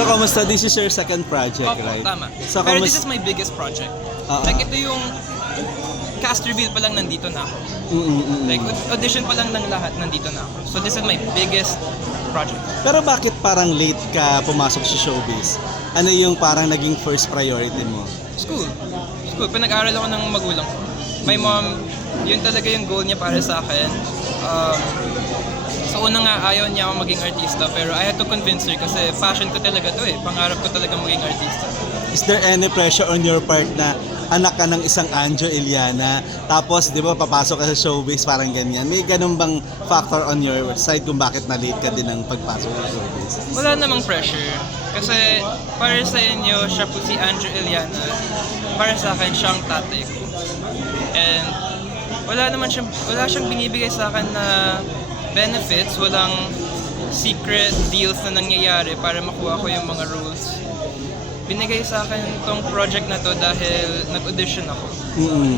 So, kamusta? This is your second project, Opo, right? tama. So, Pero this is my biggest project. Like, ito yung cast reveal pa lang nandito na ako. Like, audition pa lang ng lahat nandito na ako. So, this is my biggest project. Pero bakit parang late ka pumasok sa showbiz? Ano yung parang naging first priority mo? School. Pinag-aral ako ng magulang ko. My mom, yun talaga yung goal niya para sa akin. So una nga, ayaw niya ako maging artista, pero I had to convince her kasi passion ko talaga to eh. Pangarap ko talaga maging artista. Is there any pressure on your part na anak ka ng isang Anjo Iliana, tapos di ba papasok ka sa showbiz, parang ganyan? May ganun bang factor on your side kung bakit na-late ka din ng pagpasok sa showbiz? Wala namang pressure. Kasi para sa inyo, siya po si Anjo Iliana. Para sa akin, siyang tatay ko. And wala siyang binibigay sa akin na benefits, walang secret deals na nangyayari para makuha ko yung mga roles. Binigay sa akin tong project na to dahil nag-audition ako.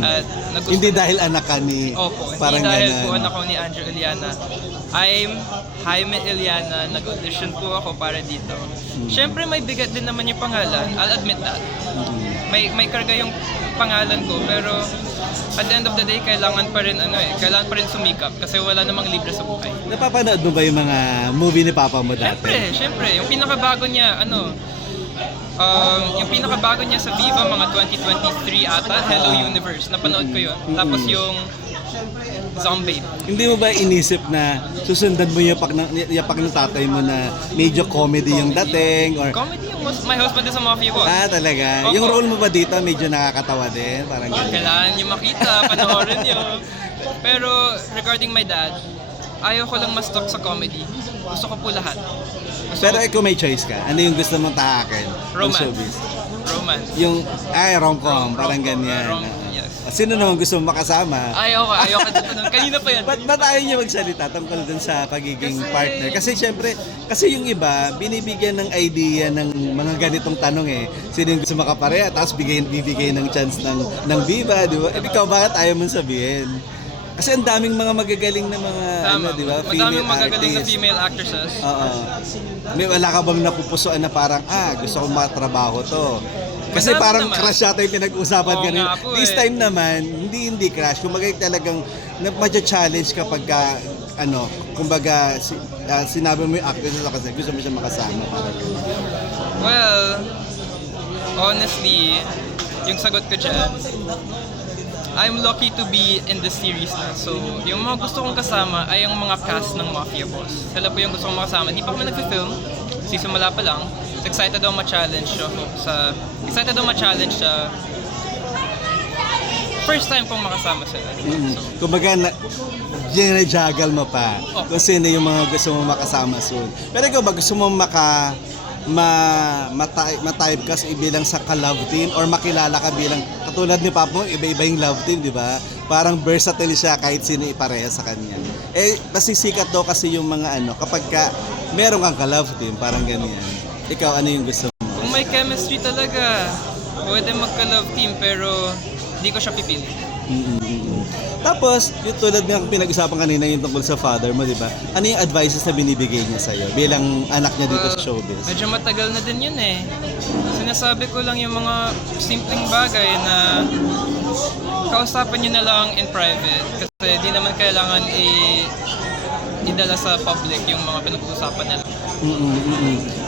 At Hindi dahil anak ka ni... Opo, parang hindi dahil ganun. po anak ko ni Anjo Iliana. I'm Jaime Iliana, nag-audition po ako para dito. Siyempre may bigat din naman yung pangalan, I'll admit that. May karga yung pangalan ko, pero at the end of the day, kailangan pa rin sumikap kasi wala namang libre sa buhay. Napapanood mo ba yung mga movie ni Papa mo dati? Siyempre, yung pinakabago niya, yung pinakabago niya sa Viva, mga 2023 ata, Hello Universe, napanood ko yun. Tapos yung Zombie. Hindi mo ba inisip na susundan mo yung yapak ng tatay mo na medyo comedy yung dating? Or... Comedy yung My Husband is a Mafia Boss. Talaga? Opo. Yung role mo ba dito medyo nakakatawa din? Parang ganyan. Kailangan nyo makita, panoorin nyo. Pero regarding my dad, ayaw ko lang ma-stuck sa comedy. Gusto ko po lahat. Pero ikaw may choice ka. Ano yung gusto mong tahakin? Romance. Romance. Yung, rom-com, parang ganyan. Yes. Sino naman gusto mong makasama? Ayaw ka dito nun. Kanina pa yan. Ba't ayaw niyo magsalita tungkol dun sa pagiging partner? Kasi syempre, yung iba, binibigyan ng idea ng mga ganitong tanong eh. Sino yung gusto makapareha, tapos bibigay ng chance ng Viva, di ba? Ikaw, bakit ayaw mong sabihin? Kasi ang daming mga magagaling na mga, di ba? Madaming magagaling na female actresses. Oo. May wala ka bang napupusuan na parang, gusto kong matrabaho to. Kasi Madami parang naman. crush yata yung pinag-usapan Oo ganun. nga po This time naman, hindi crush. Kumbaga talagang madya-challenge kapag kumbaga sinabi mo yung actress kasi gusto mo siya makasama. Well, honestly, yung sagot ko dyan, I'm lucky to be in this series na. So, yung mga gusto kong kasama ay yung mga cast ng Mafia Boss. Sila po yung gusto kong makasama. Di pa kami nag-film, sisimula pa lang. Excited daw ma-challenge siya first time kong makasama sila. So, Kumbaga, ginajaggle mo pa kung sino yung mga gusto mo makasama soon. Pero ikaw ba, gusto mo ma-typecast bilang sa ka-love team or makilala ka bilang, katulad ni Papa mo, iba-iba yung love team, di ba? Parang versatile siya kahit sino ipareha sa kanya. Masisikat daw kasi yung mga kapag meron kang ka-love team, parang ganyan. Ikaw, ano yung gusto mo? kung may chemistry talaga, pwede magka-love team pero hindi ko siya pipili. Tapos, yung tulad ng pinag-usapan kanina yung tungkol sa father mo, di ba? Ano yung advices na binibigay niya sa'yo bilang anak niya dito sa showbiz? Medyo matagal na din yun eh. Sinasabi ko lang yung mga simpleng bagay na kausapan nyo na lang in private kasi di naman kailangan idala sa public yung mga pinag-uusapan nila.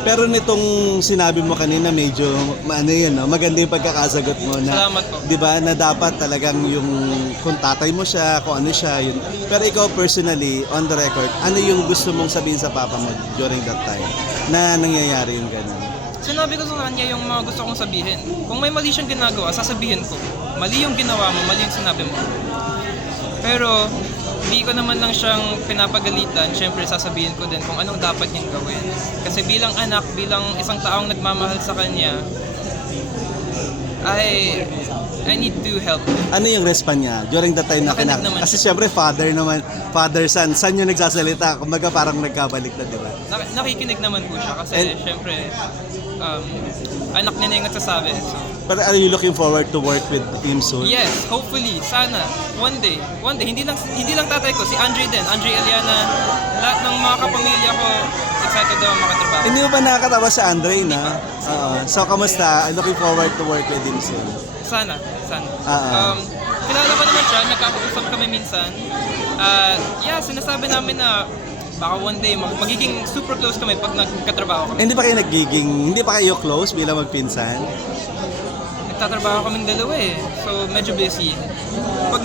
Pero nitong sinabi mo kanina medyo maganda yung pagkakasagot mo na Salamat po. 'di ba na dapat talagang yung kung tatay mo siya, kung ano siya yun. Pero ikaw personally on the record, ano yung gusto mong sabihin sa papa mo during that time na nangyayari yung ganun? Sinabi ko sa kanya yung mga gusto kong sabihin. Kung may mali siyang ginagawa, sasabihin ko. Mali yung ginawa mo, mali yung sinabi mo. Pero hindi ko naman lang siyang pinapagalitan. Siyempre, sasabihin ko din kung anong dapat niyang gawin. Kasi bilang anak, bilang isang taong nagmamahal sa kanya, I need to help. Ano yung response niya during the time na Nakinig naman kasi siya. syempre father son yung nagsasalita, kumbaga parang nagkabalik na, di ba? Nakikinig naman po siya kasi siyempre, anak niya na yung nagsasabi. So, But are you looking forward to work with him soon? yes, hopefully, sana, one day, hindi lang tatay ko, si Andre din, Andre Iliana, lahat ng mga kapamilya ko, excited daw makatrabaho. Hindi mo ba nakakatawa sa Andre na? Oo. So, kamusta? I'm looking forward to work with him soon. Sana. Ah. Kilala ko naman siya, nagkakausap kami minsan. Sinasabi namin na baka one day magiging super close kami pag nagkatrabaho kami. Hindi pa kayo close bilang magpinsan? Nagtatrabaho kaming dalawa eh. So medyo busy. Pag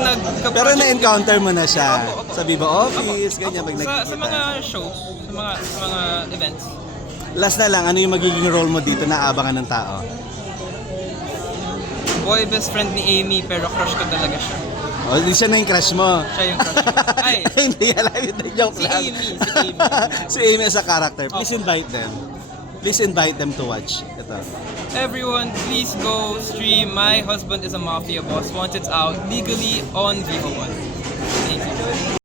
Pero na-encounter mo na siya Opo. sa Viva Office, ganyan, pag sa nagkikita. mga shows, sa mga events. Last na lang, ano yung magiging role mo dito na abangan ng tao? Boy best friend ni Amy pero crush ko talaga siya. O, hindi siya na yung crush mo. Siya yung crush ko. Ay, Hindi, alam ito, joke si lang. Amy. Si Amy as a character. Please invite them. Please invite them to watch. Ito. Everyone, please go stream My Husband is a Mafia Boss once it's out legally on Viva One. Thank you.